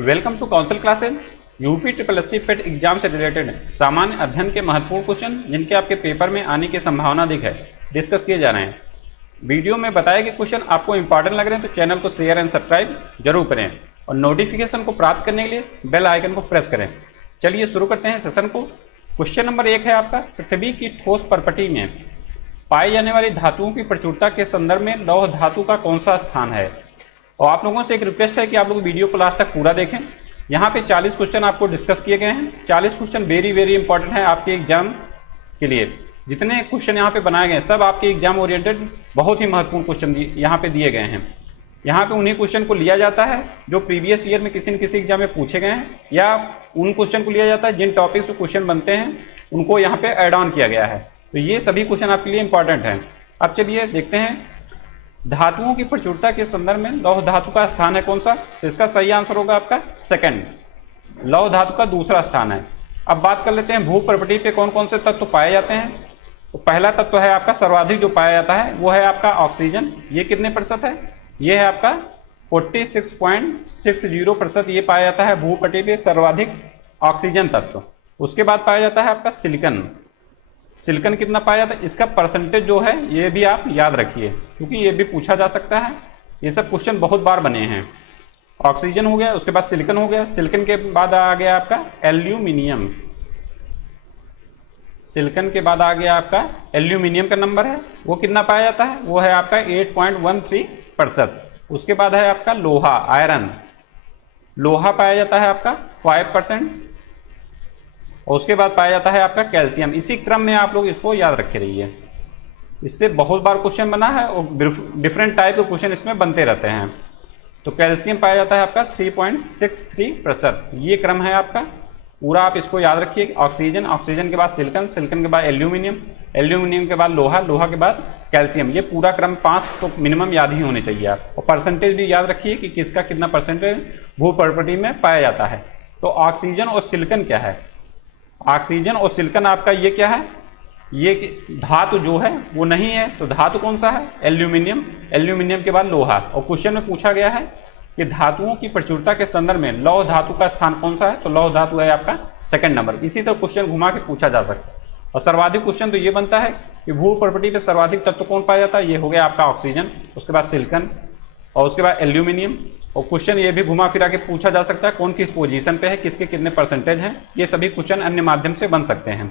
Welcome to council classes. UP triple SC PET exam से related सामान्य अध्ययन के महत्वपूर्ण क्वेश्चन जिनके आपके पेपर में आने की संभावना अधिक है डिस्कस किए जा रहे हैं। वीडियो में बताए गए क्वेश्चन आपको इंपॉर्टेंट लग रहे हैं तो चैनल को शेयर एंड सब्सक्राइब जरूर करें और नोटिफिकेशन को प्राप्त करने के लिए बेल आइकन को प्रेस करें। चलिए शुरू करते हैं सेशन को। क्वेश्चन नंबर 1 है आपका, पृथ्वी की ठोस प्रॉपर्टी में पाई जाने वाली धातुओं की प्रचुरता के संदर्भ में लौह धातु का कौन सा स्थान है। और आप लोगों से एक रिक्वेस्ट है कि आप लोग वीडियो को लास्ट तक पूरा देखें। यहाँ पे 40 क्वेश्चन आपको डिस्कस किए गए हैं। 40 क्वेश्चन वेरी इंपॉर्टेंट है आपके एग्जाम के लिए। जितने क्वेश्चन यहाँ पे बनाए गए सब आपके एग्जाम ओरिएंटेड बहुत ही महत्वपूर्ण क्वेश्चन यहाँ पे दिए गए हैं। यहाँ पे उन्हीं क्वेश्चन को लिया जाता है जो प्रीवियस ईयर में किसी न किसी एग्जाम में पूछे गए हैं, या उन क्वेश्चन को लिया जाता है जिन टॉपिक से क्वेश्चन बनते हैं उनको यहाँ पे ऐड ऑन किया गया है। तो ये सभी क्वेश्चन आपके लिए इंपॉर्टेंट है। अब चलिए देखते हैं, धातुओं की प्रचुरता के संदर्भ में लौह धातु का स्थान है कौन सा। तो इसका सही आंसर होगा आपका सेकंड, लौह धातु का दूसरा स्थान है। अब बात कर लेते हैं भू प्रॉपर्टी पे कौन कौन से तत्व पाए जाते हैं। तो पहला तत्व है आपका सर्वाधिक जो पाया जाता है वो है आपका ऑक्सीजन। ये कितने प्रतिशत है, ये है आपका 46.60% ये पाया जाता है भू प्रॉपर्टी पे सर्वाधिक ऑक्सीजन तत्व। उसके बाद पाया जाता है आपका सिलिकन। सिलिकन कितना पाया जाता है, इसका परसेंटेज जो है ये भी आप याद रखिए क्योंकि ये भी पूछा जा सकता है। ये सब क्वेश्चन बहुत बार बने हैं। ऑक्सीजन हो गया, उसके बाद सिलिकन हो गया, सिलिकन के बाद आ गया आपका एल्यूमिनियम। सिलिकन के बाद आ गया आपका एल्यूमिनियम का नंबर है वो कितना पाया जाता है, वो है आपका 8.13%। उसके बाद है आपका लोहा, आयरन, लोहा पाया जाता है आपका 5%। और उसके बाद पाया जाता है आपका कैल्शियम। इसी क्रम में आप लोग इसको याद रखे रहिए, इससे बहुत बार क्वेश्चन बना है और डिफरेंट टाइप के क्वेश्चन इसमें बनते रहते हैं। तो कैल्शियम पाया जाता है आपका 3.63%। ये क्रम है आपका पूरा, आप इसको याद रखिए। ऑक्सीजन, ऑक्सीजन के बाद सिलिकन, सिलिकन के बाद एल्यूमिनियम, एल्यूमिनियम के बाद लोहा, लोहा के बाद कैल्शियम। ये पूरा क्रम 5 तो मिनिमम याद ही होने चाहिए आप। और परसेंटेज भी याद रखिए कि किसका कितना परसेंटेज भू प्रॉपर्टी में पाया जाता है। तो ऑक्सीजन और सिलिकन क्या है, ऑक्सीजन और सिलिकन आपका ये क्या है, ये धातु जो है वो नहीं है। तो धातु कौन सा है, एल्यूमिनियम। एल्यूमिनियम के बाद लोहा। और क्वेश्चन में पूछा गया है कि धातुओं की प्रचुरता के संदर्भ में लौह धातु का स्थान कौन सा है, तो लौह धातु है आपका सेकंड नंबर। इसी तरह क्वेश्चन घुमा के पूछा जा सकता है। और सर्वाधिक क्वेश्चन तो ये बनता है कि भू प्रॉपर्टी पे सर्वाधिक तत्व कौन पाया जाता है, ये हो गया आपका ऑक्सीजन, उसके बाद सिलिकन और उसके बाद एल्यूमिनियम। और क्वेश्चन ये भी घुमा फिरा के पूछा जा सकता है कौन किस पोजीशन पे है, किसके कितने परसेंटेज हैं। ये सभी क्वेश्चन अन्य माध्यम से बन सकते हैं।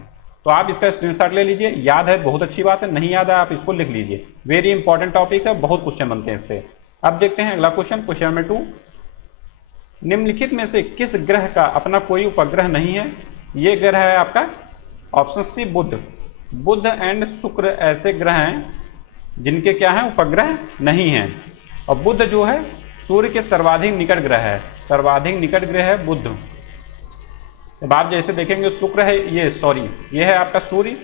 तो आप इसका स्क्रीनशॉट ले लीजिए, याद है बहुत अच्छी बात है, नहीं याद है आप इसको लिख लीजिए। वेरी इंपॉर्टेंट टॉपिक है, बहुत क्वेश्चन बनते हैं इससे। अब देखते हैं अगला क्वेश्चन, क्वेश्चन नंबर 2। निम्नलिखित में से किस ग्रह का अपना कोई उपग्रह नहीं है। ये ग्रह है आपका option C Budh. Budh and शुक्र ऐसे ग्रह हैं जिनके क्या है उपग्रह नहीं है। और बुध जो है सूर्य के सर्वाधिक निकट ग्रह है, सर्वाधिक निकट ग्रह है बुध। अब आप जैसे देखेंगे शुक्र है, ये है आपका सूर्य,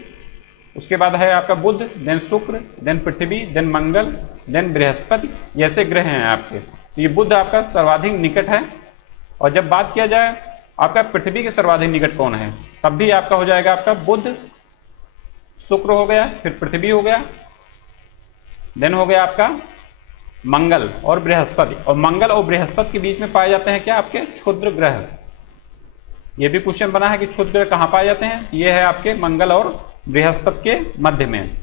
उसके बाद है आपका बुध, देन शुक्र, देन पृथ्वी, देन मंगल, देन बृहस्पति, ऐसे ग्रह हैं आपके। तो ये बुध आपका सर्वाधिक निकट है। और जब बात किया जाए आपका पृथ्वी के सर्वाधिक निकट कौन है, तब भी आपका हो जाएगा आपका बुध, शुक्र हो गया, फिर पृथ्वी हो गया, देन हो गया आपका मंगल और बृहस्पति। और मंगल और बृहस्पति के बीच में पाए जाते हैं क्या, आपके क्षुद्र ग्रह। ये भी क्वेश्चन बना है कि क्षुद्र ग्रह कहाँ पाए जाते हैं, ये है आपके मंगल और बृहस्पति के मध्य में।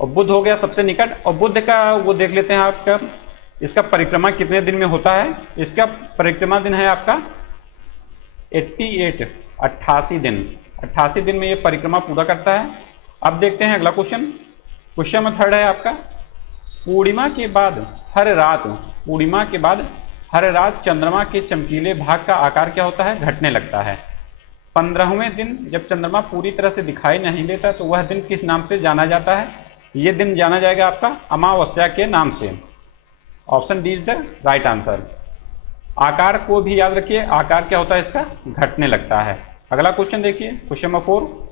और बुध हो गया सबसे निकट। और बुध का वो देख लेते हैं आपका, इसका परिक्रमा कितने दिन में होता है। इसका परिक्रमा दिन है आपका 88 दिन। 88 दिन में ये परिक्रमा पूरा करता है। अब देखते हैं अगला क्वेश्चन, क्वेश्चन नंबर 3 है आपका, पूर्णिमा के बाद हर रात, पूर्णिमा के बाद हर रात चंद्रमा के चमकीले भाग का आकार क्या होता है, घटने लगता है। 15वें दिन जब चंद्रमा पूरी तरह से दिखाई नहीं देता तो वह दिन किस नाम से जाना जाता है। यह दिन जाना जाएगा आपका अमावस्या के नाम से। Option D is the right answer. आकार को भी याद रखिए, आकार क्या होता है इसका, घटने लगता है। अगला क्वेश्चन देखिए, क्वेश्चन नंबर 4।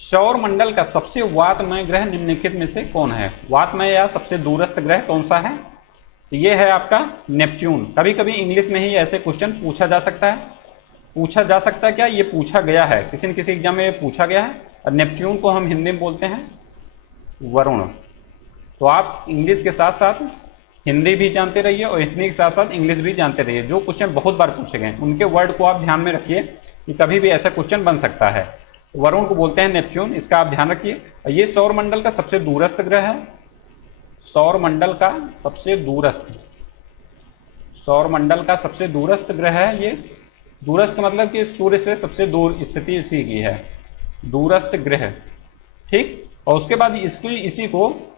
सौर मंडल का सबसे वातमय ग्रह निम्नलिखित में से कौन है। वातमय या सबसे दूरस्थ ग्रह कौन सा है, तो ये है आपका नेपच्यून। कभी कभी इंग्लिश में ही ऐसे क्वेश्चन पूछा जा सकता है। पूछा जा सकता है क्या, ये पूछा गया है किसी न किसी एग्जाम में पूछा गया है। और नेपच्यून को हम हिंदी में बोलते हैं वरुण। तो आप इंग्लिश के साथ साथ हिंदी भी जानते रहिए और हिंदी के साथ साथ इंग्लिश भी जानते रहिए। जो क्वेश्चन बहुत बार पूछे गए उनके वर्ड को आप ध्यान में रखिए कि कभी भी ऐसा क्वेश्चन बन सकता है। वरुण को बोलते हैं नेपच्यून, इसका आप ध्यान रखिए। ये सौरमंडल का सबसे दूरस्थ ग्रह है, सौरमंडल का सबसे दूरस्थ, सौरमंडल का सबसे दूरस्थ ग्रह है ये। दूरस्थ मतलब कि सूर्य से सबसे दूर स्थिति इसी की है, दूरस्थ ग्रह, ठीक। और उसके बाद इसी को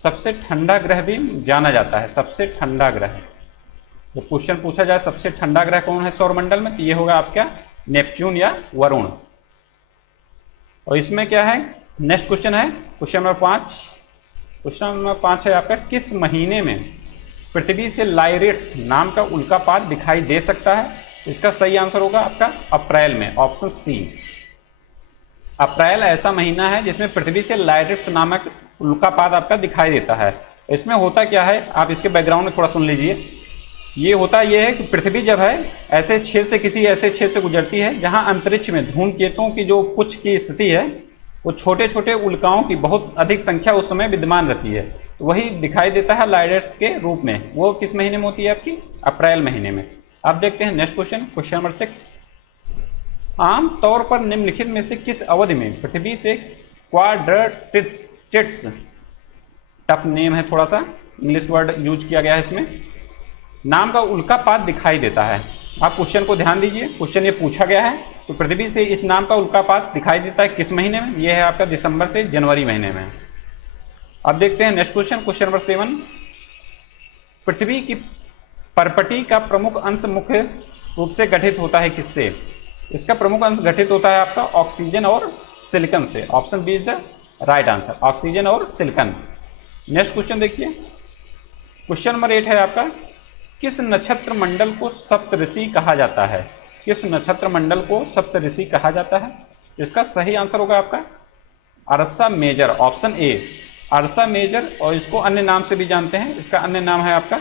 सबसे ठंडा ग्रह भी जाना जाता है, सबसे ठंडा ग्रह। तो क्वेश्चन पूछा जाए सबसे ठंडा ग्रह कौन है सौरमंडल में, तो ये होगा आपका नेपच्यून या वरुण। और इसमें क्या है, नेक्स्ट क्वेश्चन है क्वेश्चन नंबर 5। क्वेश्चन नंबर 5 है आपका, किस महीने में पृथ्वी से लाइरेट्स नाम का उल्कापात दिखाई दे सकता है? इसका सही आंसर होगा आपका अप्रैल में, ऑप्शन सी। अप्रैल ऐसा महीना है जिसमें पृथ्वी से लाइरेट्स नामक उल्कापात आपका दिखाई देता है। इसमें होता क्या है, आप इसके बैकग्राउंड में थोड़ा सुन लीजिए। ये होता यह है कि पृथ्वी जब है ऐसे क्षेत्र से, किसी ऐसे क्षेत्र से गुजरती है जहां अंतरिक्ष में धूमकेतुओं की जो पुंज की स्थिति है, वो छोटे छोटे उल्काओं की बहुत अधिक संख्या उस समय विद्यमान रहती है, तो वही दिखाई देता है लाइरेट्स के रूप में। वो किस महीने में होती है आपकी, अप्रैल महीने में। अब देखते हैं नेक्स्ट क्वेश्चन, क्वेश्चन नंबर 6। आम तौर पर निम्नलिखित में से किस अवधि में पृथ्वी से क्वाड्रेटिड्स, टफ नेम है थोड़ा सा, इंग्लिश वर्ड यूज किया गया है इसमें, नाम का उल्कापात दिखाई देता है? आप क्वेश्चन को ध्यान दीजिए, क्वेश्चन ये पूछा गया है तो पृथ्वी से इस नाम का उल्कापात दिखाई देता है किस महीने में? ये है आपका दिसंबर से जनवरी महीने में। अब देखते हैं नेक्स्ट क्वेश्चन, क्वेश्चन नंबर 7। पृथ्वी की परपटी का प्रमुख अंश मुख्य रूप से गठित होता है किससे? इसका प्रमुख अंश गठित होता है आपका ऑक्सीजन और सिलिकॉन से। Option B is the right answer, oxygen और सिलिकॉन। नेक्स्ट क्वेश्चन देखिए, क्वेश्चन नंबर 8 है आपका, किस नक्षत्र मंडल को सप्तऋषि कहा जाता है? किस नक्षत्र मंडल को सप्तऋषि कहा जाता है? इसका सही आंसर होगा आपका Ursa major, option A, अर्सा Major. और इसको अन्य नाम से भी जानते हैं, इसका अन्य नाम है आपका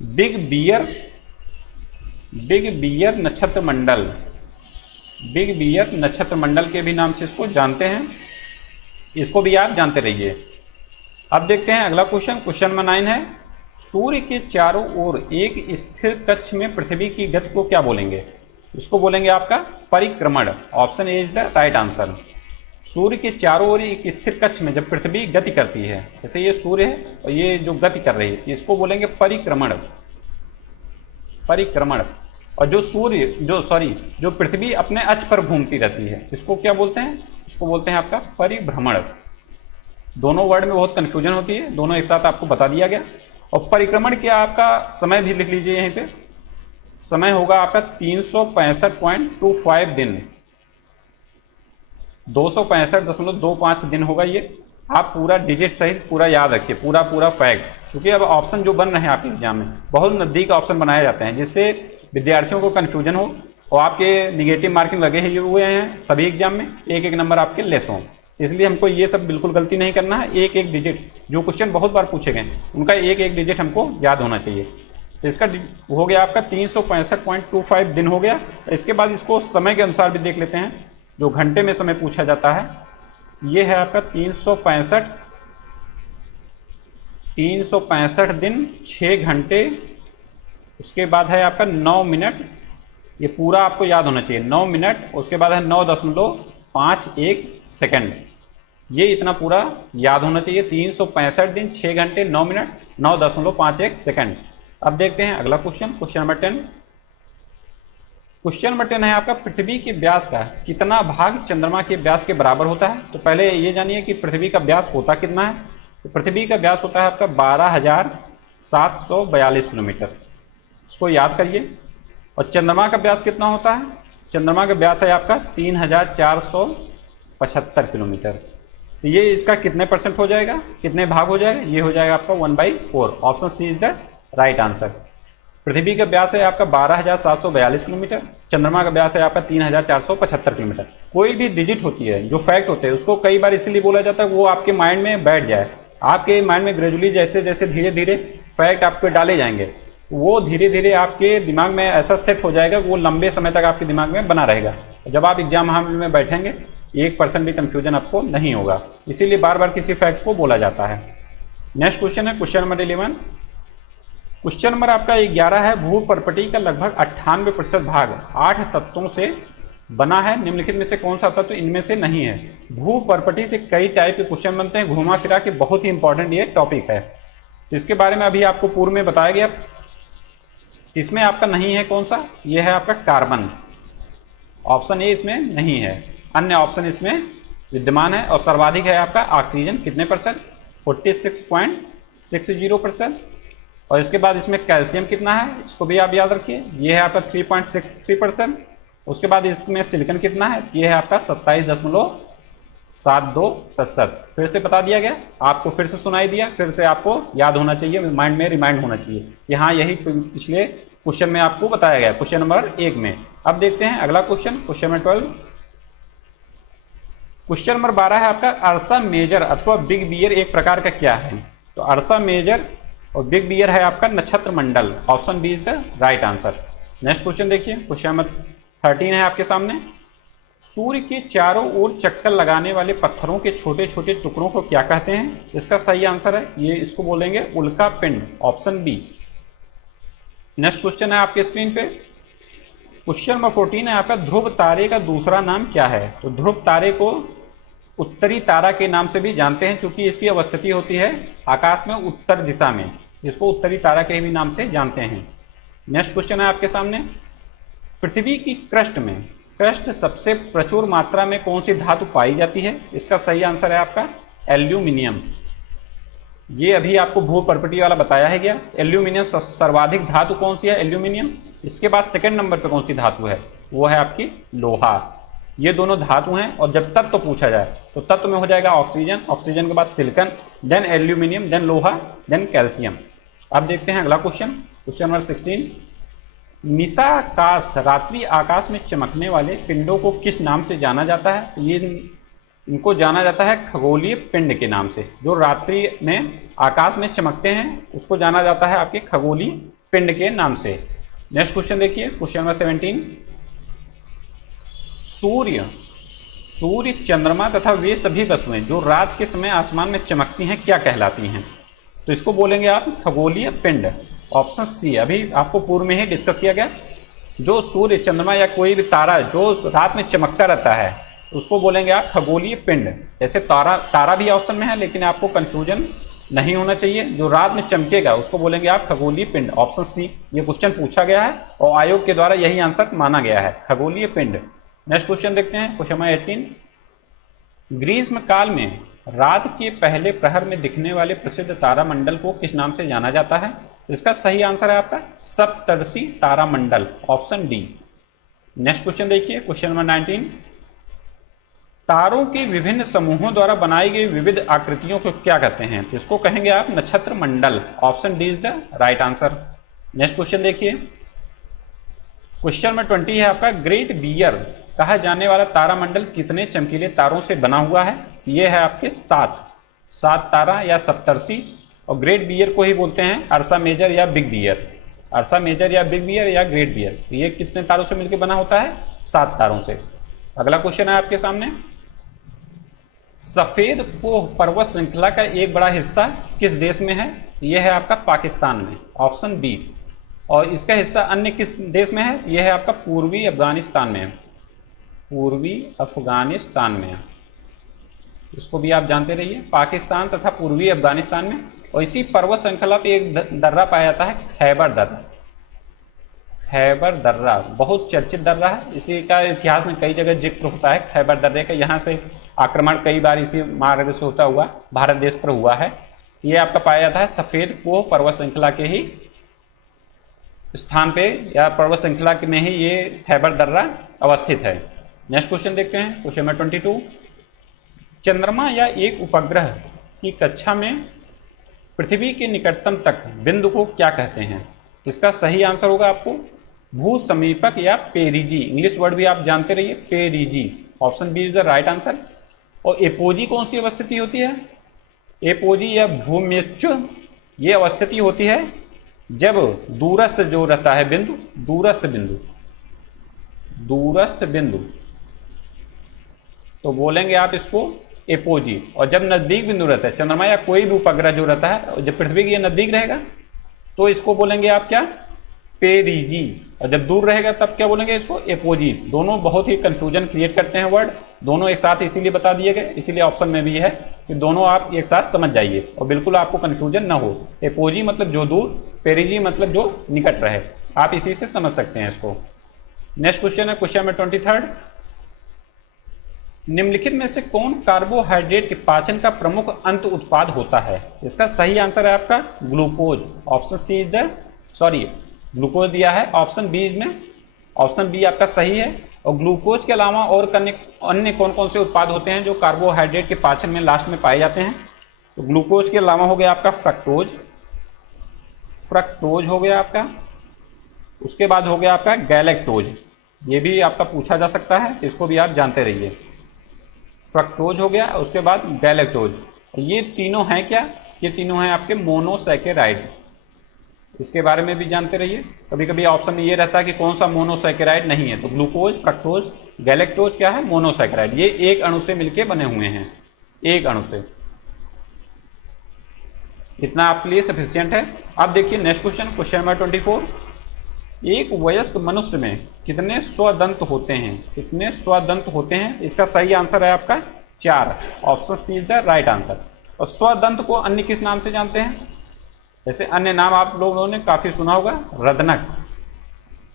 बिग बियर नक्षत्र मंडल, बिग बियर नक्षत्र मंडल के भी नाम से इसको जानते हैं, इसको भी आप जानते रहिए। अब देखते हैं अगला क्वेश्चन, क्वेश्चन नंबर 9 है, सूर्य के चारों ओर एक स्थिर कक्ष में पृथ्वी की गति को क्या बोलेंगे? इसको बोलेंगे आपका परिक्रमण, option A is the right answer. सूर्य के चारों ओर एक स्थिर कक्ष में जब पृथ्वी गति करती है, जैसे ये सूर्य है और ये जो गति कर रही है, इसको बोलेंगे परिक्रमण, परिक्रमण। और जो पृथ्वी अपने अक्ष पर घूमती रहती है, इसको क्या बोलते हैं? इसको बोलते हैं आपका परिभ्रमण। दोनों वर्ड में बहुत कंफ्यूजन होती है, दोनों एक साथ आपको बता दिया गया। और परिक्रमण के आपका समय भी लिख लीजिए यहीं पे, समय होगा आपका 365.25 दिन, 265.25 दिन होगा ये। आप पूरा डिजिट सहित पूरा याद रखिए, पूरा फैक्ट, क्योंकि अब ऑप्शन जो बन रहे हैं आपके एग्जाम में बहुत नज़दीक ऑप्शन बनाए जाते हैं, जिससे विद्यार्थियों को कन्फ्यूजन हो और आपके निगेटिव मार्किंग लगे हुए हैं सभी एग्जाम में, एक एक नंबर आपके लेस हों। इसलिए हमको ये सब बिल्कुल गलती नहीं करना है। एक एक डिजिट, जो क्वेश्चन बहुत बार पूछे गए उनका एक एक डिजिट हमको याद होना चाहिए। तो इसका हो गया आपका 365.25 दिन हो गया। इसके बाद इसको समय के अनुसार भी देख लेते हैं, जो घंटे में समय पूछा जाता है। ये है आपका 365 दिन 6 घंटे, उसके बाद है आपका 9 मिनट, ये पूरा आपको याद होना चाहिए 9 मिनट, उसके बाद है 9.51 सेकंड, ये इतना पूरा याद होना चाहिए। 365 दिन 6 घंटे 9 मिनट 9.51 सेकंड। अब देखते हैं अगला question, question number 10। Question number 10 है आपका, पृथ्वी के व्यास का कितना भाग चंद्रमा के व्यास के बराबर होता है? तो पहले ये जानिए कि पृथ्वी का व्यास होता कितना है। तो पृथ्वी का व्यास होता है आपका 12,742 किलोमीटर, इसको याद करिए। और चंद्रमा का व्यास कितना होता है? चंद्रमा का व्यास है आपका 3,475 किलोमीटर। तो ये इसका कितने परसेंट हो जाएगा, कितने भाग हो जाएगा? ये हो जाएगा आपका 1/4, option C is the right answer. पृथ्वी का व्यास है आपका 12,742 किलोमीटर, चंद्रमा का व्यास है आपका 3,475 किलोमीटर। कोई भी डिजिट होती है, जो फैक्ट होते हैं, उसको कई बार इसलिए बोला जाता है वो आपके माइंड में बैठ जाए। आपके माइंड में ग्रेजुअली जैसे जैसे धीरे धीरे फैक्ट आप पे डाले जाएंगे, वो धीरे धीरे आपके दिमाग में ऐसा सेट हो जाएगा, वो लंबे समय तक आपके दिमाग में बना रहेगा। जब आप एग्जाम हॉल में बैठेंगे 1% भी कंफ्यूजन आपको नहीं होगा, इसीलिए बार बार किसी फैक्ट को बोला जाता है। नेक्स्ट क्वेश्चन है क्वेश्चन नंबर 11। क्वेश्चन नंबर आपका 11 है, भूपर्पटी का लगभग 98% भाग 8 तत्वों से बना है, निम्नलिखित में से कौन सा तत्व इनमें से नहीं है। भूपर्पटी से कई टाइप के क्वेश्चन बनते हैं, घुमा फिरा के, बहुत ही इंपॉर्टेंट ये टॉपिक है। तो इसके बारे में अभी आपको पूर्व में बताया गया। इसमें आपका नहीं है कौन सा, ये है आपका कार्बन, ऑप्शन ए इसमें नहीं है, अन्य ऑप्शन इसमें विद्यमान है। और सर्वाधिक है आपका ऑक्सीजन, कितने परसेंट, 46.60%। और इसके बाद इसमें कैल्शियम कितना है, इसको भी आप याद रखिए, ये है आपका 3.63%। उसके बाद इसमें सिलिकॉन कितना है, ये है आपका 27.72%। फिर से बता दिया गया, आपको फिर से सुनाई दिया, फिर से आपको याद होना चाहिए, माइंड में रिमाइंड होना चाहिए कि हाँ यही पिछले क्वेश्चन में आपको बताया गया, क्वेश्चन नंबर 1 में। अब देखते हैं अगला question, question number 12। Question number 12 है आपका, अर्सा मेजर अथवा बिग बियर एक प्रकार का क्या है। तो अर्सा मेजर और बिग बियर है आपका नक्षत्र मंडल, option B is the right answer. Next question देखिए, क्वेश्चन नंबर 13 है आपके सामने, सूर्य के चारों ओर चक्कर लगाने वाले पत्थरों के छोटे छोटे टुकड़ों को क्या कहते हैं। इसका सही आंसर है, ये इसको बोलेंगे उल्का पिंड, ऑप्शन बी। नेक्स्ट क्वेश्चन है आपके स्क्रीन पे, क्वेश्चन नंबर 14 है आपका, ध्रुव तारे का दूसरा नाम क्या है। तो ध्रुव तारे को उत्तरी तारा के नाम से भी जानते हैं, क्योंकि इसकी अवस्थिति होती है आकाश में उत्तर दिशा में, जिसको उत्तरी तारा के भी नाम से जानते हैं। नेक्स्ट क्वेश्चन है आपके सामने, पृथ्वी की क्रस्ट में सबसे प्रचुर मात्रा में कौन सी धातु पाई जाती है। इसका सही आंसर है आपका एल्यूमिनियम। ये अभी आपको भूपर्पटी वाला बताया है क्या, एल्यूमिनियम सर्वाधिक धातु कौन सी है, एल्यूमिनियम। इसके बाद सेकंड नंबर पे कौन सी धातु है, वो है आपकी लोहा। ये दोनों धातु हैं, और जब तत्व पूछा जाए तो तत्व में हो जाएगा ऑक्सीजन, ऑक्सीजन के बाद सिलिकॉन, देन एल्यूमिनियम, देन लोहा, देन कैल्शियम। अब देखते हैं अगला क्वेश्चन, क्वेश्चन नंबर 16, निशाकाश रात्रि आकाश में चमकने वाले पिंडों को किस नाम से जाना जाता है। ये इनको जाना जाता है खगोलीय पिंड के नाम से, जो रात्रि में आकाश में चमकते हैं उसको जाना जाता है आपके खगोलीय पिंड के नाम से। नेक्स्ट क्वेश्चन देखिए, क्वेश्चन नंबर 17, सूर्य चंद्रमा तथा वे सभी वस्तुएं जो रात के समय आसमान में चमकती हैं क्या कहलाती हैं। तो इसको बोलेंगे आप खगोलीय पिंड, ऑप्शन सी। अभी आपको पूर्व में ही डिस्कस किया गया, जो सूर्य चंद्रमा या कोई भी तारा जो रात में चमकता रहता है उसको बोलेंगे आप खगोलीय पिंड। जैसे तारा भी ऑप्शन में है, लेकिन आपको कंफ्यूजन नहीं होना चाहिए, जो रात में चमकेगा उसको बोलेंगे आप खगोलीय पिंड, ऑप्शन सी। ये क्वेश्चन पूछा गया है और आयोग के द्वारा यही आंसर माना गया है, खगोलीय पिंड। नेक्स्ट क्वेश्चन देखते हैं, क्वेश्चन नंबर 18, ग्रीष्म काल में रात के पहले प्रहर में दिखने वाले प्रसिद्ध तारामंडल को किस नाम से जाना जाता है। इसका सही आंसर है आपका सप्तर्षि तारामंडल, ऑप्शन डी। नेक्स्ट क्वेश्चन देखिए, क्वेश्चन नंबर 19, तारों के विभिन्न समूहों द्वारा बनाई गई विविध आकृतियों को क्या कहते हैं। तो इसको कहेंगे आप नक्षत्र मंडल, option D is the right answer. Next question देखिए, क्वेश्चन नंबर 20 है आपका, ग्रेट बियर कहा जाने वाला तारामंडल कितने चमकीले तारों से बना हुआ है। ये है आपके 7 तारा या सप्तर्षि, और ग्रेट बियर को ही बोलते हैं अर्सा मेजर या बिग बियर, अर्सा मेजर या बिग बियर या ग्रेट बियर। ये कितने तारों से मिलकर बना होता है, 7 तारों से। अगला क्वेश्चन है आपके सामने, सफेद पोह पर्वत श्रृंखला का एक बड़ा हिस्सा किस देश में है। यह है आपका पाकिस्तान में, ऑप्शन बी। और इसका हिस्सा अन्य किस देश में है, यह है आपका पूर्वी अफगानिस्तान में, पूर्वी अफगानिस्तान में। इसको भी आप जानते रहिए, पाकिस्तान तथा पूर्वी अफगानिस्तान में। और इसी पर्वत श्रृंखला पे एक दर्रा पाया जाता है, खैबर दर्रा। खैबर दर्रा बहुत चर्चित दर्रा है, इसी का इतिहास में कई जगह जिक्र होता है खैबर दर्रे का। यहाँ से आक्रमण कई बार इसी मार्ग से होता हुआ भारत देश पर हुआ है। ये आपका पाया जाता है सफेद पोह पर्वत श्रृंखला के ही स्थान पे, या पर्वत श्रृंखला में ही ये खैबर दर्रा अवस्थित है। नेक्स्ट क्वेश्चन देखते हैं, क्वेश्चन नंबर 22, चंद्रमा या एक उपग्रह की कक्षा में पृथ्वी के निकटतम तक बिंदु को क्या कहते हैं। तो इसका सही आंसर होगा आपको भू समीपक या पेरिजी, इंग्लिश वर्ड भी आप जानते रहिए, perigee, option B is the right answer. और एपोजी कौन सी अवस्थिति होती है, एपोजी या भूम्यच्छ, ये अवस्थिति होती है जब दूरस्थ जो रहता है बिंदु, दूरस्थ बिंदु तो बोलेंगे आप इसको एपोजी। और जब नजदीक बिंदु रहता है, चंद्रमा या कोई भी उपग्रह जो रहता है, जब पृथ्वी के नजदीक रहेगा तो इसको बोलेंगे आप क्या, पेरिजी। और जब दूर रहेगा तब क्या बोलेंगे इसको, एपोजिट। दोनों बहुत ही कंफ्यूजन क्रिएट करते हैं वर्ड, दोनों एक साथ इसीलिए बता दिए गए, इसीलिए ऑप्शन में भी है कि दोनों आप एक साथ समझ जाइए और बिल्कुल आपको कंफ्यूजन ना हो। एपोजी मतलब जो दूर, पेरिजी मतलब जो निकट रहे, आप इसी से समझ सकते हैं इसको। नेक्स्ट क्वेश्चन है क्वेश्चन नंबर 23। निम्नलिखित में से कौन कार्बोहाइड्रेट के पाचन का प्रमुख अंत उत्पाद होता है? इसका सही आंसर है आपका glucose. Option C is the, sorry glucose दिया है, ऑप्शन बी में, ऑप्शन बी आपका सही है। और ग्लूकोज के अलावा और अन्य कौन कौन से उत्पाद होते हैं जो कार्बोहाइड्रेट के पाचन में लास्ट में पाए जाते हैं? तो ग्लूकोज के अलावा हो गया आपका फ्रक्टोज, फ्रक्टोज हो गया आपका, उसके बाद हो गया आपका गैलेक्टोज, ये भी आपका पूछा जा सकता है, इसको भी आप जानते रहिए। फ्रक्टोज हो गया, उसके बाद गैलेक्टोज, ये तीनों हैं क्या, ये तीनों हैं आपके मोनोसैकेराइड, इसके बारे में भी जानते रहिए। कभी कभी ऑप्शन में ये रहता है कि कौन सा मोनोसैकेराइड नहीं है, तो ग्लूकोज, फ्रक्टोज, गैलेक्टोज क्या है, मोनोसैकेराइड, ये एक अणु से मिलकर बने हुए हैं, एक अणु से। इतना आपके लिए सफिशियंट है। अब देखिए नेक्स्ट क्वेश्चन, क्वेश्चन नंबर 24। एक वयस्क मनुष्य में कितने स्वदंत होते हैं? कितने स्वदंत होते हैं? इसका सही आंसर है आपका 4। Option C is the right answer. और स्वदंत को अन्य किस नाम से जानते हैं? जैसे अन्य नाम आप लोगों ने काफी सुना होगा, रदनक,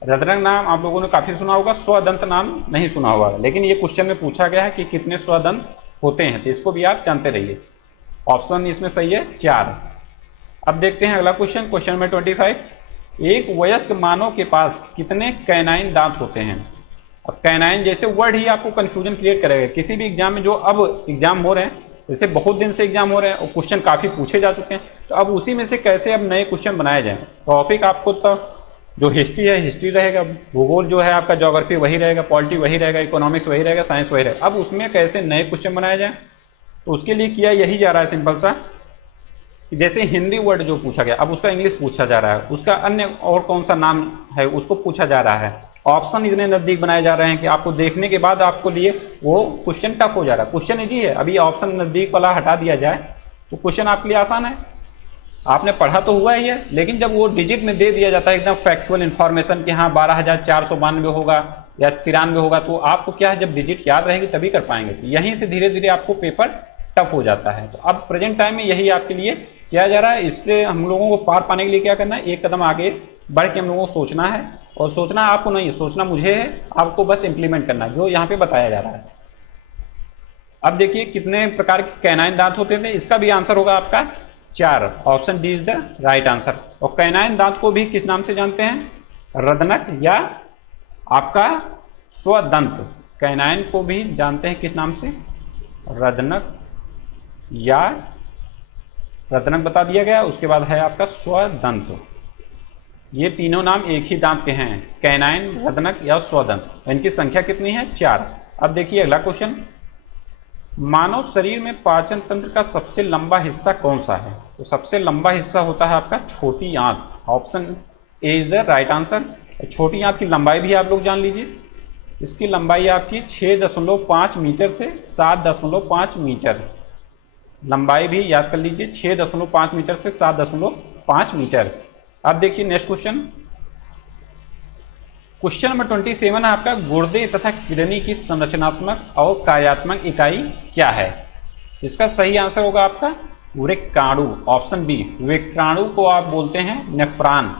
रदनक नाम आप लोगों ने काफी सुना होगा, स्वदंत नाम नहीं सुना होगा। लेकिन ये क्वेश्चन में पूछा गया है कि कितने स्वदंत होते हैं, तो इसको भी आप जानते रहिए। ऑप्शन इसमें सही है 4। अब देखते हैं अगला क्वेश्चन, क्वेश्चन नंबर 25। एक वयस्क मानव के पास कितने कैनाइन दांत होते हैं? अब कैनाइन जैसे वर्ड ही आपको कंफ्यूजन क्रिएट करेगा। किसी भी एग्जाम में जो अब एग्जाम हो रहे हैं, जैसे बहुत दिन से एग्जाम हो रहे हैं और क्वेश्चन काफी पूछे जा चुके हैं, तो अब उसी में से कैसे अब नए क्वेश्चन बनाए जाएं। टॉपिक आपको तो जो हिस्ट्री है हिस्ट्री रहेगा, भूगोल जो है आपका ज्योग्राफी वही रहेगा, पॉलिटी वही रहेगा, इकोनॉमिक्स वही रहेगा, साइंस वही रहेगा। अब उसमें कैसे नए क्वेश्चन बनाए जाएं, तो उसके लिए किया यही जा रहा है सिंपल सा, जैसे हिंदी वर्ड जो पूछा गया अब उसका इंग्लिश पूछा जा रहा है, उसका अन्य और कौन सा नाम है उसको पूछा जा रहा है। ऑप्शन इतने नजदीक बनाए जा रहे हैं कि आपको देखने के बाद आपको लिए वो क्वेश्चन टफ हो जा रहा है। क्वेश्चन इजी है, अभी ऑप्शन नजदीक वाला हटा दिया जाए तो क्वेश्चन आपके लिए आसान है। आपने पढ़ा तो हुआ ही है, लेकिन जब वो डिजिट में दे दिया जाता है एकदम फैक्चुअल इन्फॉर्मेशन कि हाँ 12,492 होगा या 93 होगा, तो आपको क्या है, जब डिजिट याद रहेगी तभी कर पाएंगे। तो यहीं से धीरे धीरे आपको पेपर टफ हो जाता है। तो अब प्रेजेंट टाइम में यही आपके लिए किया जा रहा है। इससे हम लोगों को पार पाने के लिए क्या करना है, एक कदम आगे बढ़ के हम लोगों को सोचना है, और सोचना आपको नहीं, सोचना मुझे है, आपको बस इंप्लीमेंट करना है जो यहाँ पे बताया जा रहा है। अब देखिए कितने प्रकार के कैनाइन दांत होते थे, इसका भी आंसर होगा आपका 4। Option D is the right answer. और कैनाइन दांत को भी किस नाम से जानते हैं, रदनक या आपका स्वदंत। कैनाइन को भी जानते हैं किस नाम से, रदनक या रदनक बता दिया गया, उसके बाद है आपका स्वदंत। ये तीनों नाम एक ही दांत के हैं, कैनाइन, रदनक या स्वदंत। इनकी संख्या कितनी है, 4। अब देखिए अगला क्वेश्चन, मानव शरीर में पाचन तंत्र का सबसे लंबा हिस्सा कौन सा है? तो सबसे लंबा हिस्सा होता है आपका छोटी आंत। Option A is the right answer. छोटी आंत की लंबाई भी आप लोग जान लीजिए, इसकी लंबाई आपकी 6.5 मीटर से 7.5 मीटर, लंबाई भी याद कर लीजिए, 6.5 मीटर से 7.5 मीटर। अब देखिए नेक्स्ट क्वेश्चन, क्वेश्चन नंबर 27 है आपका, गुर्दे तथा किडनी की संरचनात्मक और कार्यात्मक इकाई क्या है? इसका सही आंसर होगा आपका वृक्काणु। ऑप्शन बी, वृक्काणु को आप बोलते हैं नेफ्रॉन।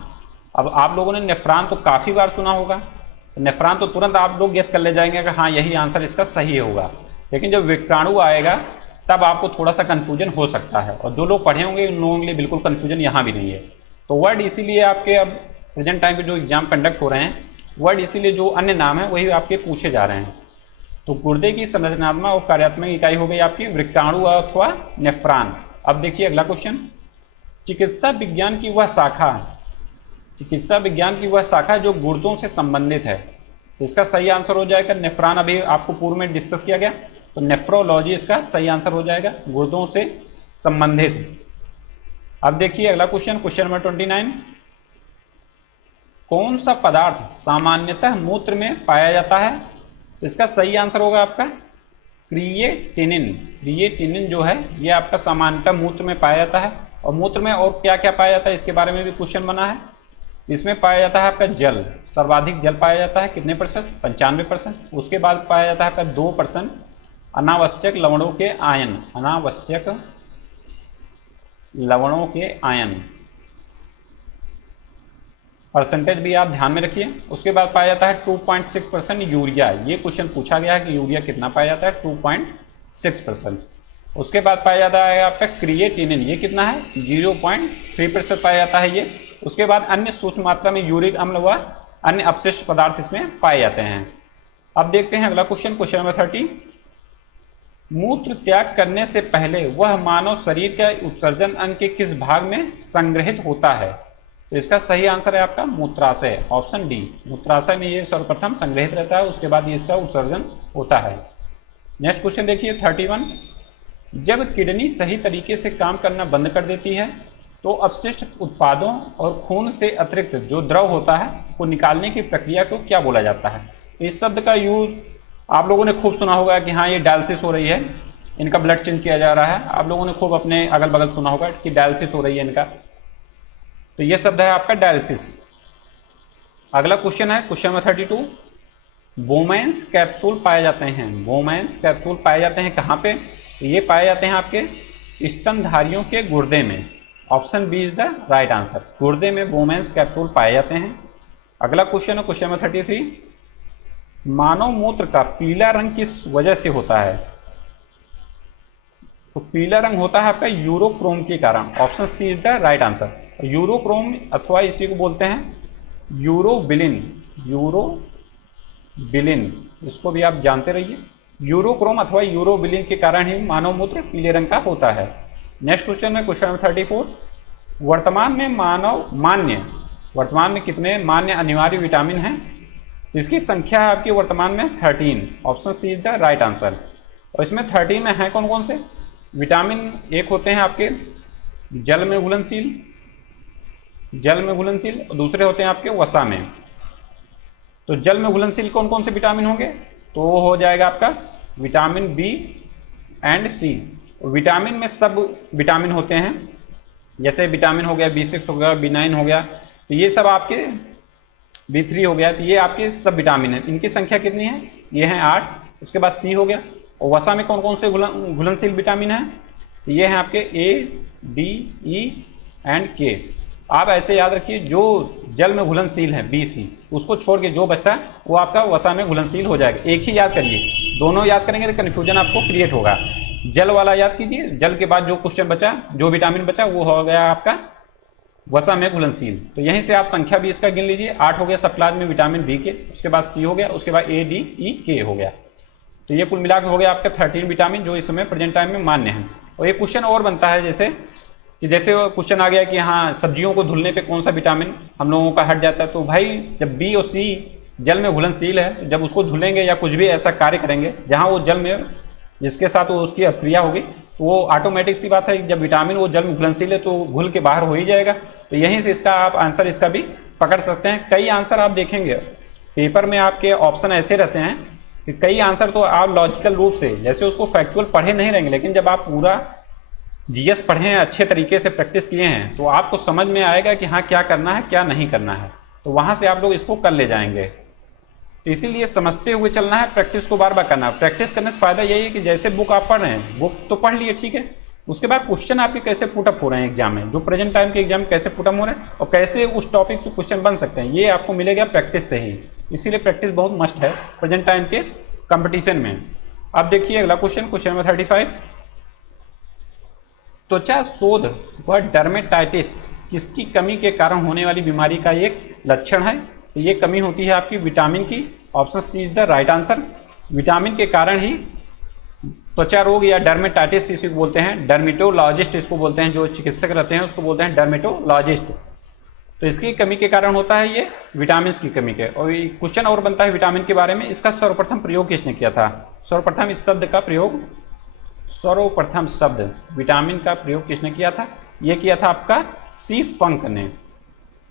अब आप लोगों ने नेफ्रॉन तो काफी बार सुना होगा, नेफ्रॉन तो तुरंत आप लोग गेस कर ले जाएंगे कि हाँ यही आंसर इसका सही होगा, लेकिन जब वृक्काणु आएगा तब आपको थोड़ा सा कंफ्यूजन हो सकता है, और जो लोग पढ़े होंगे उन लोगों के लिए बिल्कुल कंफ्यूजन यहाँ भी नहीं है। तो वर्ड इसीलिए आपके अब प्रेजेंट टाइम पे जो एग्जाम कंडक्ट हो रहे हैं, वर्ड इसीलिए जो अन्य नाम है वही आपके पूछे जा रहे हैं। तो गुर्दे की संरचनात्मक और कार्यात्मक इकाई हो गई आपकी वृक्काणु अथवा नेफ्रॉन। अब देखिए अगला क्वेश्चन, चिकित्सा विज्ञान की वह शाखा, चिकित्सा विज्ञान की वह शाखा जो गुर्दों से संबंधित है, तो इसका सही आंसर हो जाएगा नेफ्रॉन। अभी आपको पूर्व में डिस्कस किया गया, तो नेफ्रोलॉजी इसका सही आंसर हो जाएगा, गुर्दों से संबंधित। अब देखिए अगला क्वेश्चन, क्वेश्चन नंबर 29, कौन सा पदार्थ सामान्यतः मूत्र में पाया जाता है? तो इसका सही आंसर होगा आपका क्रिएटिनिन। क्रिएटिनिन जो है ये आपका सामान्यतः मूत्र में पाया जाता है। और मूत्र में और क्या क्या पाया जाता है इसके बारे में भी क्वेश्चन बना है। इसमें पाया जाता है आपका जल, सर्वाधिक जल पाया जाता है कितने %? 95%। उसके बाद पाया जाता है आपका 2% अनावश्यक लवणों के आयन, अनावश्यक लवणों के आयन परसेंटेज भी आप ध्यान में रखिए। उसके बाद पाया जाता है 2.6% यूरिया, ये क्वेश्चन पूछा गया है कि यूरिया कितना पाया जाता है? 2.6%। उसके बाद पाया जाता है आपका क्रिएटिनिन, ये कितना है? 0.3% पाया जाता है ये। उसके बाद अन्य सूक्ष्म मात्रा में यूरिक अम्ल व अन्य अपशिष्ट पदार्थ इसमें पाए जाते हैं। अब देखते हैं अगला क्वेश्चन, क्वेश्चन नंबर 30। मूत्र त्याग करने से पहले वह मानव शरीर के उत्सर्जन अंग के किस भाग में संग्रहित होता है? तो इसका सही आंसर है आपका मूत्राशय, ऑप्शन डी। मूत्राशय में ये सर्वप्रथम संग्रहित रहता है, उसके बाद ये इसका उत्सर्जन होता है। नेक्स्ट क्वेश्चन देखिए 31। जब किडनी सही तरीके से काम करना बंद कर देती है तो अपशिष्ट उत्पादों और खून से अतिरिक्त जो द्रव होता है को निकालने की प्रक्रिया को क्या बोला जाता है? इस शब्द का यूज आप लोगों ने खूब सुना होगा कि हाँ ये डायलिसिस हो रही है, इनका ब्लड चेंज किया जा रहा है। आप लोगों ने खूब अपने अगल बगल सुना होगा कि डायलिसिस हो रही है इनका, तो ये शब्द है आपका डायलिसिस। अगला क्वेश्चन है क्वेश्चन नंबर 32। बोमेंस कैप्सूल पाए जाते हैं, बोमेंस कैप्सूल पाए जाते हैं कहाँ पे? ये पाए जाते हैं आपके स्तनधारियों के गुर्दे में, option B is the right answer. गुर्दे में बोमेंस कैप्सूल पाए जाते हैं। अगला क्वेश्चन है क्वेश्चन नंबर 33। मानव मूत्र का पीला रंग किस वजह से होता है? तो पीला रंग होता है आपका यूरोक्रोम के कारण, option C is the right answer. Urochrome अथवा इसी को बोलते हैं यूरोबिलिन, यूरोबिलिन, इसको भी आप जानते रहिए। यूरोक्रोम अथवा यूरोबिलिन के कारण ही मानव मूत्र पीले रंग का होता है। नेक्स्ट क्वेश्चन है क्वेश्चन नंबर 34। वर्तमान में कितने मान्य अनिवार्य विटामिन हैं? इसकी संख्या है आपकी वर्तमान में 13, option C is the right answer. और इसमें 13 में है कौन कौन से? विटामिन एक होते हैं आपके जल में घुलनशील, और दूसरे होते हैं आपके वसा में। तो जल में घुलनशील कौन कौन से विटामिन होंगे? तो वो हो जाएगा आपका vitamin B and C. Vitamin में सब विटामिन होते हैं, जैसे विटामिन हो गया B6 हो गया, B9 हो गया, तो ये सब आपके B3 हो गया, तो ये आपके सब विटामिन हैं। इनकी संख्या कितनी है? ये हैं 8। उसके बाद सी हो गया। और वसा में कौन कौन से घुलनशील विटामिन हैं? ये हैं आपके A, D, E and K। आप ऐसे याद रखिए, जो जल में घुलनशील है B, C, उसको छोड़ के जो बच्चा वो आपका वसा में घुलनशील हो जाएगा। एक ही याद करिए, दोनों याद करेंगे तो कन्फ्यूजन आपको क्रिएट होगा। जल वाला याद कीजिए, जल के बाद जो क्वेश्चन बचा, जो विटामिन बचा वो हो गया आपका वसा में घुलनशील। तो यहीं से आप संख्या भी इसका गिन लीजिए। 8 हो गया सप्लाज में विटामिन बी के, उसके बाद सी हो गया, उसके बाद A, D, E, K हो गया। तो ये कुल मिलाकर हो गया आपका 13 विटामिन जो इस समय प्रेजेंट टाइम में मान्य है। और एक क्वेश्चन और बनता है जैसे क्वेश्चन आ गया कि हाँ सब्जियों को धुलने पे कौन सा विटामिन हम लोगों का हट जाता है। तो भाई जब बी और सी जल में घुलनशील है, जब उसको धुलेंगे या कुछ भी ऐसा कार्य करेंगे जहाँ वो जल में जिसके साथ वो उसकी अक्रिया होगी, तो वो ऑटोमेटिक सी बात है जब विटामिन वो जल में घुलनशील है तो घुल के बाहर हो ही जाएगा। तो यहीं से इसका आप आंसर इसका भी पकड़ सकते हैं। कई आंसर आप देखेंगे पेपर में आपके ऑप्शन ऐसे रहते हैं कि कई आंसर तो आप लॉजिकल रूप से जैसे उसको फैक्चुअल पढ़े नहीं रहेंगे, लेकिन जब आप पूरा जीएस पढ़े हैं, अच्छे तरीके से प्रैक्टिस किए हैं, तो आपको समझ में आएगा कि हाँ क्या करना है क्या नहीं करना है। तो वहां से आप लोग इसको कर ले जाएंगे। तो इसीलिए समझते हुए चलना है, प्रैक्टिस को बार बार करना है। प्रैक्टिस करने से फायदा यही है कि जैसे बुक आप पढ़ रहे हैं, बुक तो पढ़ लिए ठीक है, उसके बाद क्वेश्चन आपके कैसे पुटअप हो रहे हैं एग्जाम में, जो प्रेजेंट टाइम के एग्जाम कैसे पुटअप हो रहे हैं और कैसे उस टॉपिक से क्वेश्चन बन सकते हैं, ये आपको मिलेगा प्रैक्टिस से ही। इसीलिए प्रैक्टिस बहुत मस्ट है प्रेजेंट टाइम के कंपटीशन में। अब देखिए अगला क्वेश्चन, क्वेश्चन नंबर 35। त्वचा शोध व डर्मेटाइटिस किसकी कमी के कारण होने वाली बीमारी का एक लक्षण है? तो ये कमी होती है आपकी विटामिन की, option C is the right answer. Vitamin के कारण ही त्वचा रोग या डर्मेटाइटिस इसी को बोलते हैं, डर्मेटोलॉजिस्ट इसको बोलते हैं, जो चिकित्सक रहते हैं उसको बोलते हैं डर्मेटोलॉजिस्ट। तो इसकी कमी के कारण होता है ये विटामिन की कमी के। और क्वेश्चन और बनता है विटामिन के बारे में, इसका सर्वप्रथम प्रयोग किसने किया था? सर्वप्रथम इस शब्द का प्रयोग, सर्वप्रथम शब्द विटामिन का प्रयोग किसने किया था? यह किया था आपका सी फंक ने।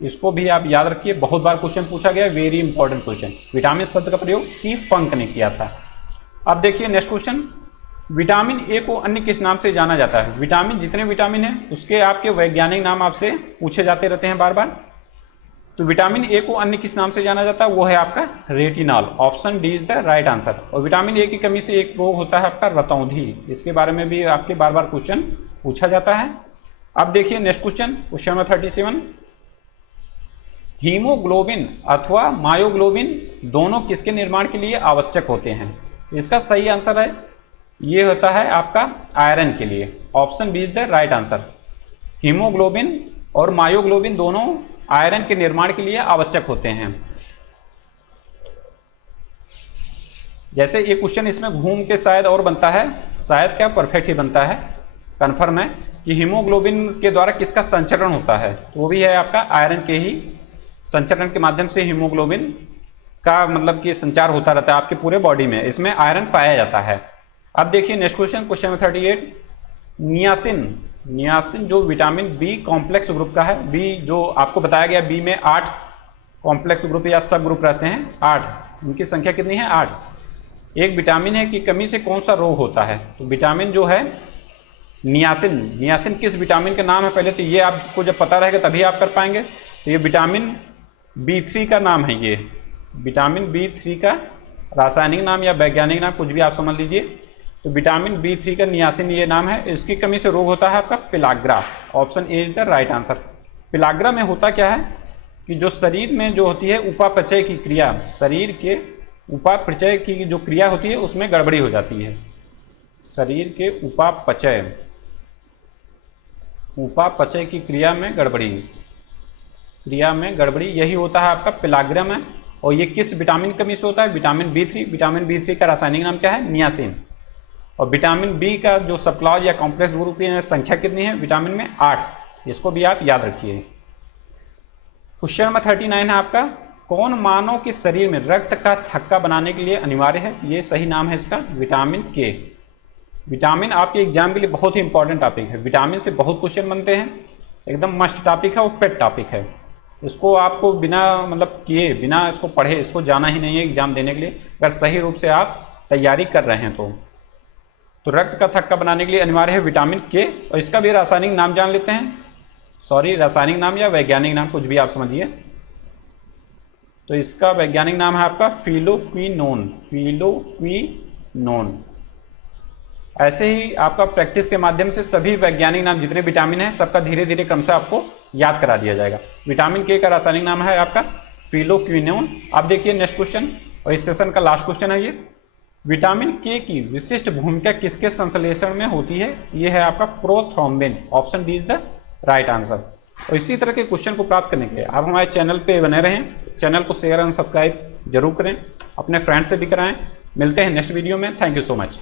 इसको भी आप याद रखिए, बहुत बार क्वेश्चन पूछा गया, वेरी इंपॉर्टेंट क्वेश्चन। विटामिन शब्द का प्रयोग सी फंक ने किया था। अब देखिए नेक्स्ट क्वेश्चन, विटामिन ए को अन्य किस नाम से जाना जाता है? विटामिन, जितने विटामिन हैं उसके आपके वैज्ञानिक नाम आपसे पूछे जाते रहते हैं बार बार। तो विटामिन ए को अन्य किस नाम से जाना जाता है? वो है आपका retinol. Option D is the right answer. और विटामिन ए की कमी से एक रोग होता है आपका रतौंधी। इसके बारे में भी आपके बार बार क्वेश्चन पूछा जाता है। अब देखिए next question, question number 37। Haemoglobin अथवा मायोग्लोबिन दोनों किसके निर्माण के लिए आवश्यक होते हैं? इसका सही आंसर है, ये होता है आपका आयरन के लिए। Option B is the right answer. Haemoglobin और मायोग्लोबिन दोनों आयरन के निर्माण के लिए आवश्यक होते हैं। जैसे एक क्वेश्चन इसमें घूम के शायद और बनता है, शायद क्या परफेक्ट ही बनता है, कंफर्म है कि हीमोग्लोबिन के द्वारा किसका संचरण होता है? तो वो भी है आपका आयरन के ही संचरण के माध्यम से हीमोग्लोबिन का मतलब कि संचार होता रहता है आपके पूरे बॉडी में, इसमें आयरन पाया जाता है। अब देखिए next question, question number 38। Niacin, niacin जो विटामिन बी कॉम्प्लेक्स ग्रुप का है, बी जो आपको बताया गया बी में 8 कॉम्प्लेक्स ग्रुप या सब ग्रुप रहते हैं, 8, इनकी संख्या कितनी है? 8। एक विटामिन है कि कमी से कौन सा रोग होता है? तो विटामिन जो है नियासिन, नियासिन किस विटामिन का नाम है? पहले तो ये आपको जब पता रहेगा तभी आप कर पाएंगे। तो ये विटामिन B3 का नाम है, ये विटामिन B3 का रासायनिक नाम या वैज्ञानिक नाम कुछ भी आप समझ लीजिए। तो विटामिन B3 का नियासिन ये नाम है। इसकी कमी से रोग होता है आपका pellagra. Option A is the right answer. Pellagra में होता क्या है कि जो शरीर में जो होती है उपापचय की क्रिया, शरीर के उपापचय की जो क्रिया होती है उसमें गड़बड़ी हो जाती है। शरीर के उपापचय, उपापचय की क्रिया में गड़बड़ी, यही होता है आपका पिलाग्रा में। और ये किस विटामिन की कमी से होता है? Vitamin B3। विटामिन B3 का रासायनिक नाम क्या है? नियासिन। और विटामिन बी का जो सब क्लॉज या कॉम्प्लेक्स ग्रुप की संख्या कितनी है विटामिन में? 8। इसको भी आप याद रखिए। क्वेश्चन नंबर 39 है आपका, कौन मानव के शरीर में रक्त का थक्का बनाने के लिए अनिवार्य है? ये सही नाम है इसका, विटामिन के। विटामिन आपके एग्जाम के लिए बहुत ही इंपॉर्टेंट टॉपिक है। विटामिन से बहुत क्वेश्चन बनते हैं, एकदम मस्ट टॉपिक है और पेट टॉपिक है। इसको आपको बिना मतलब किए, बिना इसको पढ़े इसको जाना ही नहीं है एग्जाम देने के लिए, अगर सही रूप से आप तैयारी कर रहे हैं तो रक्त का थक्का बनाने के लिए अनिवार्य है विटामिन के। और इसका भी रासायनिक नाम जान लेते हैं, सॉरी रासायनिक नाम या वैज्ञानिक नाम कुछ भी आप समझिए। तो इसका वैज्ञानिक नाम है आपका फिलोक्विनोन, फिलोक्विनोन। ऐसे ही आपका प्रैक्टिस के माध्यम से सभी वैज्ञानिक नाम जितने विटामिन हैं सबका धीरे धीरे क्रम से आपको याद करा दिया जाएगा। विटामिन के का रासायनिक नाम है आपका फिलोक्विनोन। आप देखिए नेक्स्ट क्वेश्चन, और इस सेशन का लास्ट क्वेश्चन है ये, विटामिन के की विशिष्ट भूमिका किसके संश्लेषण में होती है? ये है आपका prothrombin. Option D is the right answer. और इसी तरह के क्वेश्चन को प्राप्त करने के लिए आप हमारे चैनल पे बने रहें, चैनल को शेयर एंड सब्सक्राइब जरूर करें, अपने फ्रेंड से भी कराएं। मिलते हैं नेक्स्ट वीडियो में। Thank you so much.